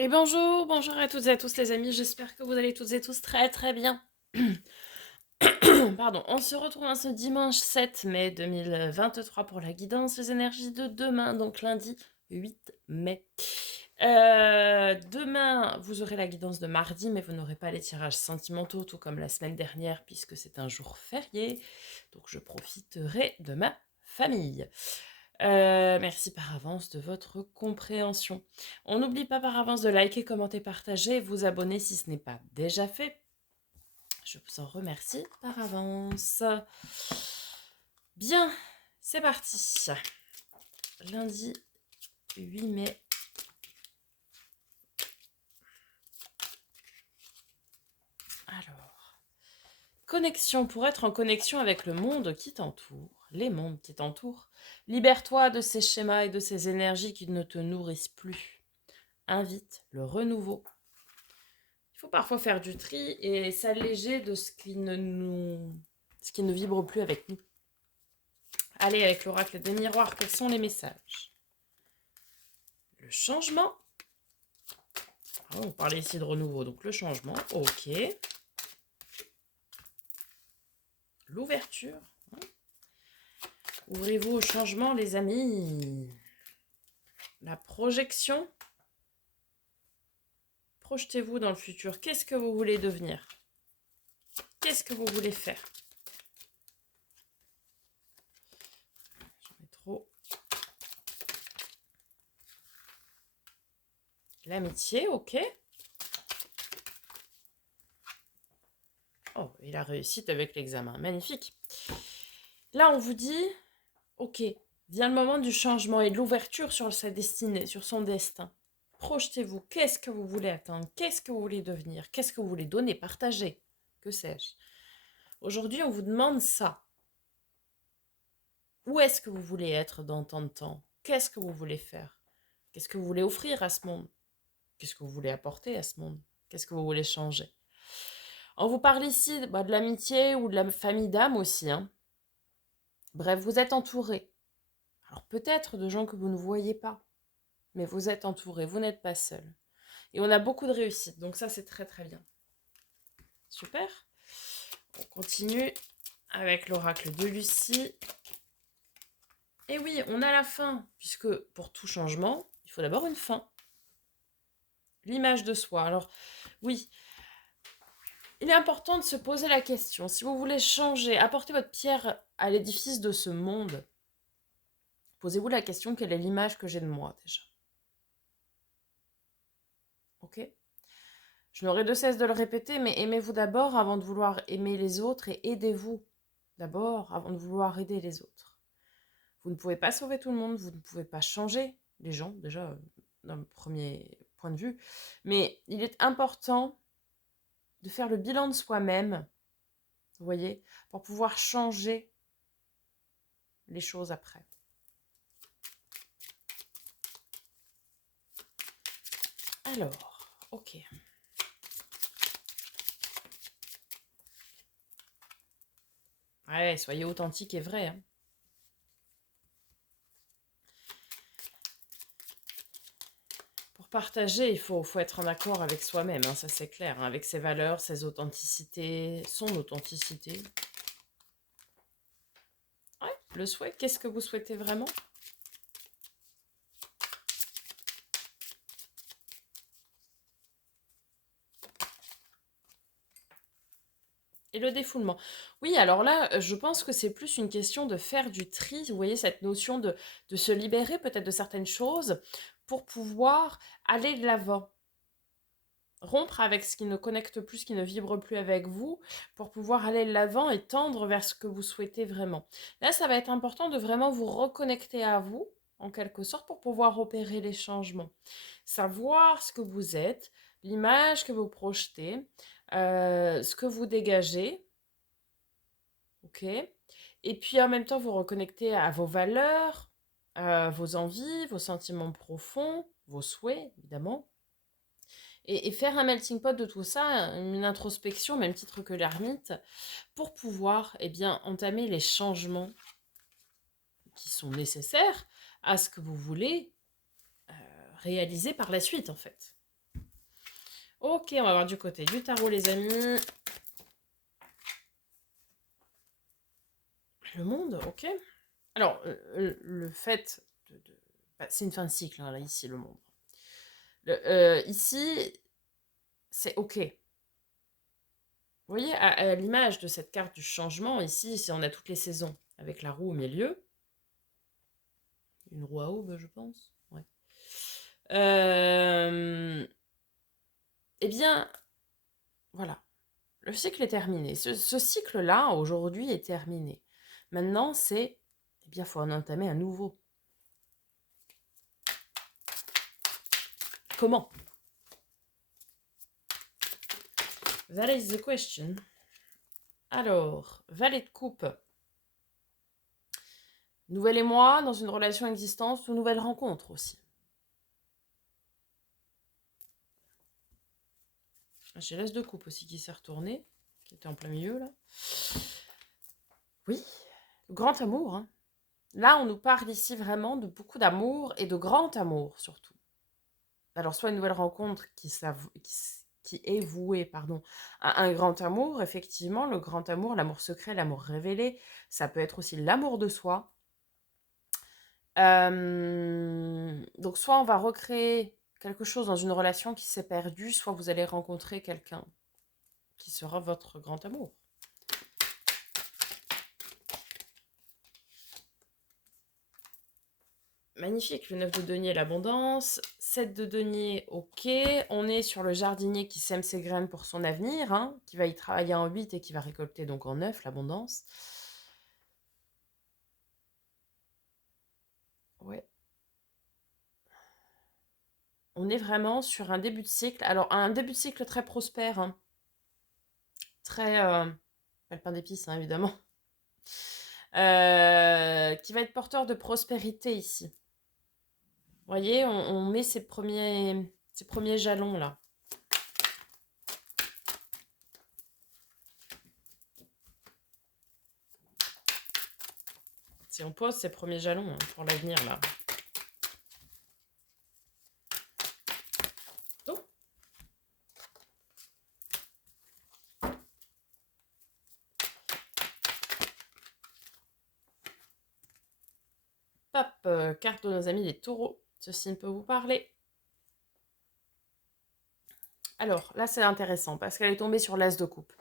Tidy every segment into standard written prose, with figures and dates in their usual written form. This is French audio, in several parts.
Et bonjour, bonjour à toutes et à tous les amis, j'espère que vous allez toutes et tous très très bien. Pardon, on se retrouve ce dimanche 7 mai 2023 pour la guidance les énergies de demain, donc lundi 8 mai. Demain, vous aurez la guidance de mardi, mais vous n'aurez pas les tirages sentimentaux, tout comme la semaine dernière, puisque c'est un jour férié. Donc je profiterai de ma famille. Merci par avance de votre compréhension. On n'oublie pas par avance de liker, commenter, partager, vous abonner si ce n'est pas déjà fait. Je vous en remercie par avance. Bien, c'est parti. Lundi 8 mai. Alors, connexion pour être en connexion avec le monde qui t'entoure, les mondes qui t'entourent. Libère-toi de ces schémas et de ces énergies qui ne te nourrissent plus. Invite le renouveau. Il faut parfois faire du tri et s'alléger de ce qui ne vibre plus avec nous. Allez, avec l'oracle des miroirs, quels sont les messages? Le changement. Ah, on parlait ici de renouveau, donc le changement. Ok. L'ouverture. Ouvrez-vous au changement, les amis. La projection. Projetez-vous dans le futur. Qu'est-ce que vous voulez devenir? Qu'est-ce que vous voulez faire? J'en ai trop. L'amitié, ok. Oh, et la réussite avec l'examen. Magnifique. Là, on vous dit, ok, vient le moment du changement et de l'ouverture sur sa destinée, sur son destin. Projetez-vous. Qu'est-ce que vous voulez atteindre? Qu'est-ce que vous voulez devenir? Qu'est-ce que vous voulez donner, partager? Que sais-je? Aujourd'hui, on vous demande ça. Où est-ce que vous voulez être dans tant de temps? Qu'est-ce que vous voulez faire? Qu'est-ce que vous voulez offrir à ce monde? Qu'est-ce que vous voulez apporter à ce monde? Qu'est-ce que vous voulez changer? On vous parle ici de l'amitié ou de la famille d'âme aussi. Hein. Bref, vous êtes entouré. Alors peut-être de gens que vous ne voyez pas, mais vous êtes entouré, vous n'êtes pas seul. Et on a beaucoup de réussite, donc ça c'est très très bien. Super. On continue avec l'oracle de Lucie. Et oui, on a la fin, puisque pour tout changement, il faut d'abord une fin. L'image de soi. Alors oui, il est important de se poser la question. Si vous voulez changer, apporter votre pierre à l'édifice de ce monde, posez-vous la question, quelle est l'image que j'ai de moi déjà? Ok? Je n'aurai de cesse de le répéter, mais aimez-vous d'abord avant de vouloir aimer les autres et aidez-vous d'abord avant de vouloir aider les autres. Vous ne pouvez pas sauver tout le monde, vous ne pouvez pas changer les gens, déjà, d'un premier point de vue, mais il est important de faire le bilan de soi-même, vous voyez, pour pouvoir changer les choses après. Alors, ok. Ouais, soyez authentique et vrai. Hein. Pour partager, il faut être en accord avec soi-même, hein, ça c'est clair, hein, avec ses valeurs, ses authenticités, son authenticité. Ouais, le souhait, qu'est-ce que vous souhaitez vraiment? Et le défoulement. Oui, alors là, je pense que c'est plus une question de faire du tri. Vous voyez, cette notion de se libérer peut-être de certaines choses pour pouvoir aller de l'avant. Rompre avec ce qui ne connecte plus, ce qui ne vibre plus avec vous, pour pouvoir aller de l'avant et tendre vers ce que vous souhaitez vraiment. Là, ça va être important de vraiment vous reconnecter à vous, en quelque sorte, pour pouvoir opérer les changements. Savoir ce que vous êtes, l'image que vous projetez, ce que vous dégagez, ok? Et puis en même temps, vous reconnecter à vos valeurs, vos envies, vos sentiments profonds, vos souhaits, évidemment. Et faire un melting pot de tout ça, une introspection, même titre que l'ermite, pour pouvoir eh bien, entamer les changements qui sont nécessaires à ce que vous voulez réaliser par la suite, en fait. Ok, on va voir du côté du tarot, les amis. Le monde, ok. Alors, le fait bah, c'est une fin de cycle, hein, là, ici, le monde. Ici, c'est ok. Vous voyez, à l'image de cette carte du changement, ici, on a toutes les saisons, avec la roue au milieu. Une roue à aube, je pense. Ouais. Eh bien, voilà. Le cycle est terminé. Ce cycle-là, aujourd'hui, est terminé. Maintenant, eh bien, il faut en entamer un nouveau. Comment? That is the question. Alors, valet de coupe. Nouvel émoi dans une relation existante ou nouvelle rencontre aussi. J'ai l'as de coupe aussi qui s'est retourné, qui était en plein milieu là. Oui, grand amour. Hein. Là, on nous parle ici vraiment de beaucoup d'amour et de grand amour surtout. Alors, soit une nouvelle rencontre qui est vouée à un grand amour, effectivement, le grand amour, l'amour secret, l'amour révélé, ça peut être aussi l'amour de soi. Donc, soit on va recréer quelque chose dans une relation qui s'est perdue, soit vous allez rencontrer quelqu'un qui sera votre grand amour. Magnifique, le 9 de denier, l'abondance. 7 de denier, ok. On est sur le jardinier qui sème ses graines pour son avenir, hein, qui va y travailler en 8 et qui va récolter donc en 9, l'abondance. Ouais. On est vraiment sur un début de cycle. Alors, un début de cycle très prospère, hein. Très... pas le pain d'épices, hein, évidemment. Qui va être porteur de prospérité ici. Vous voyez, on met ces premiers jalons là. Si on pose ces premiers jalons hein, pour l'avenir là. Donc, hop, carte de nos amis les taureaux. Ceci ne peut vous parler. Alors, là c'est intéressant parce qu'elle est tombée sur l'as de coupe.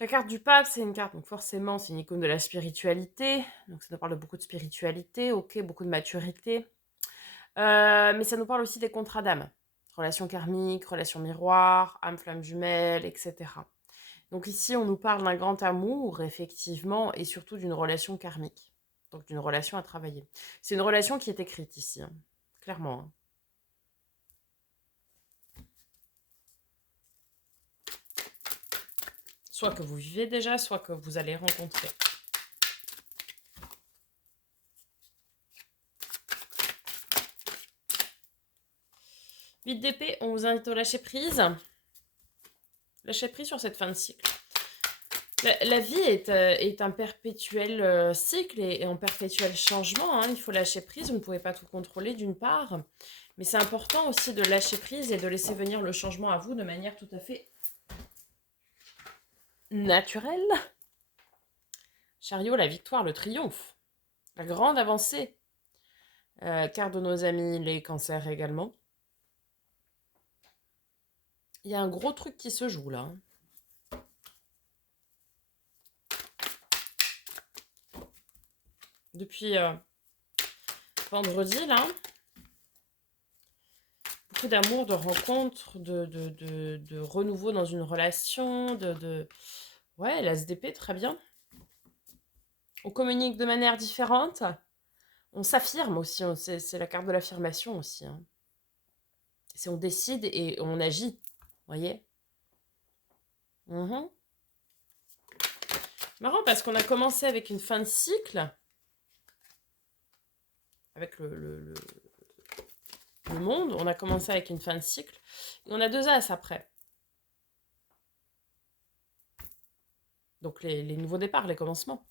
La carte du pape, c'est une carte, donc forcément, c'est une icône de la spiritualité. Donc ça nous parle de beaucoup de spiritualité, ok, beaucoup de maturité. Mais ça nous parle aussi des contrats d'âme. Relations karmiques, relations miroirs, âme flamme jumelle, etc. Donc ici, on nous parle d'un grand amour, effectivement, et surtout d'une relation karmique. Donc d'une relation à travailler. C'est une relation qui est écrite ici, hein, clairement. Hein. Soit que vous vivez déjà, soit que vous allez rencontrer. Huit d'épée, on vous invite au lâcher prise. Lâcher prise sur cette fin de cycle. La vie est un perpétuel cycle et en perpétuel changement. Hein. Il faut lâcher prise, vous ne pouvez pas tout contrôler d'une part. Mais c'est important aussi de lâcher prise et de laisser venir le changement à vous de manière tout à fait naturelle. Chariot, la victoire, le triomphe. La grande avancée. Carte de nos amis, les cancers également. Il y a un gros truc qui se joue là. Hein. Depuis vendredi, là. Beaucoup d'amour, de rencontres, de renouveau dans une relation, Ouais, la SDP, très bien. On communique de manière différente. On s'affirme aussi. C'est la carte de l'affirmation aussi. Hein. C'est on décide et on agit. Vous voyez Marrant parce qu'on a commencé avec une fin de cycle. Avec le monde. On a commencé avec une fin de cycle. Et on a 2 as après. Donc les nouveaux départs, les commencements.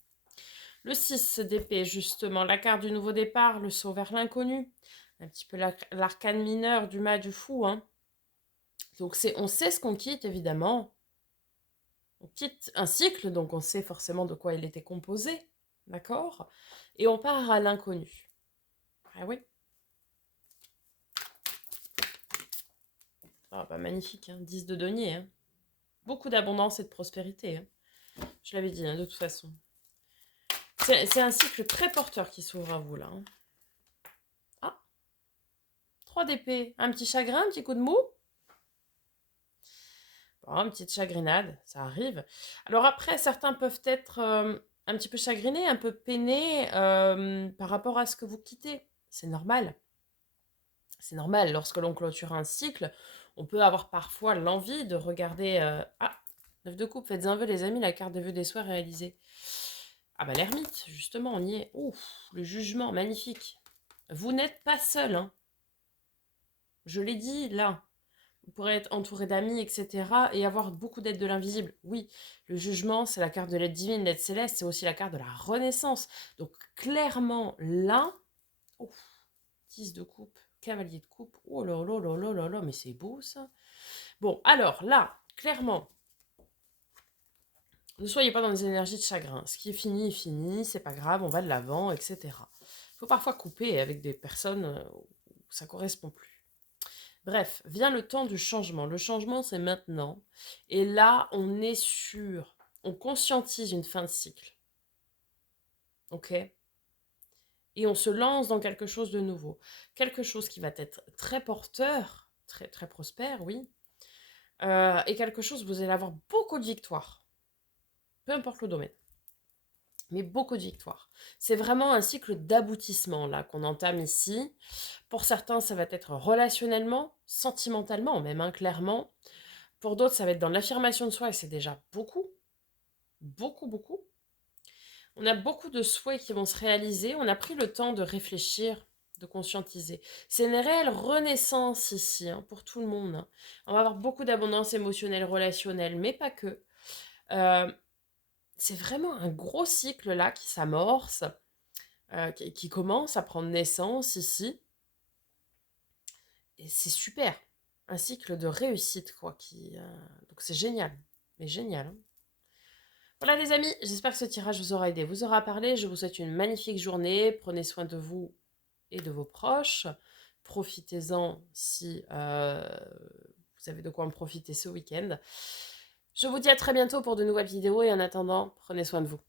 Le 6 d'épée, justement, la carte du nouveau départ, le saut vers l'inconnu. Un petit peu l'arcane mineur du mât du fou. Hein. Donc on sait ce qu'on quitte, évidemment. On quitte un cycle, donc on sait forcément de quoi il était composé, d'accord? Et on part à l'inconnu. Ah oui. Ah bah magnifique, hein, 10 de denier, hein. Beaucoup d'abondance et de prospérité, hein. Je l'avais dit, hein, de toute façon. C'est un cycle très porteur qui s'ouvre à vous, là, hein. Ah, 3 d'épée. Un petit chagrin, un petit coup de mou? Bon, une petite chagrinade, ça arrive. Alors après, certains peuvent être un petit peu chagrinés, un peu peinés par rapport à ce que vous quittez. C'est normal. C'est normal, lorsque l'on clôture un cycle, on peut avoir parfois l'envie de regarder... Ah, 9 de coupe, faites un vœu les amis, la carte de vœux des soins réalisée. Ah bah l'ermite, justement, on y est. Ouf, le jugement, magnifique. Vous n'êtes pas seul, hein. Je l'ai dit, là. Vous pourrez être entouré d'amis, etc. et avoir beaucoup d'aide de l'invisible. Oui, le jugement, c'est la carte de l'aide divine, l'aide céleste, c'est aussi la carte de la renaissance. Donc clairement, là... Ouf, 10 de coupe, cavalier de coupe. Oh là là là là là là, mais c'est beau ça. Bon, alors là, clairement, ne soyez pas dans des énergies de chagrin. Ce qui est fini, c'est pas grave, on va de l'avant, etc. Il faut parfois couper avec des personnes où ça correspond plus. Bref, vient le temps du changement. Le changement, c'est maintenant. Et là, on est sûr, on conscientise une fin de cycle. Ok? Et on se lance dans quelque chose de nouveau. Quelque chose qui va être très porteur, très, très prospère, oui. Et quelque chose, vous allez avoir beaucoup de victoires. Peu importe le domaine. Mais beaucoup de victoires. C'est vraiment un cycle d'aboutissement là qu'on entame ici. Pour certains, ça va être relationnellement, sentimentalement même, hein, clairement. Pour d'autres, ça va être dans l'affirmation de soi et c'est déjà beaucoup. Beaucoup, beaucoup. On a beaucoup de souhaits qui vont se réaliser. On a pris le temps de réfléchir, de conscientiser. C'est une réelle renaissance ici, hein, pour tout le monde, hein. On va avoir beaucoup d'abondance émotionnelle, relationnelle, mais pas que. Euh, c'est vraiment un gros cycle là qui s'amorce, qui commence à prendre naissance ici. Et c'est super. Un cycle de réussite, quoi. Donc c'est génial. Mais génial, hein. Voilà les amis, j'espère que ce tirage vous aura aidé, vous aura parlé. Je vous souhaite une magnifique journée. Prenez soin de vous et de vos proches. Profitez-en si vous avez de quoi en profiter ce week-end. Je vous dis à très bientôt pour de nouvelles vidéos et en attendant, prenez soin de vous.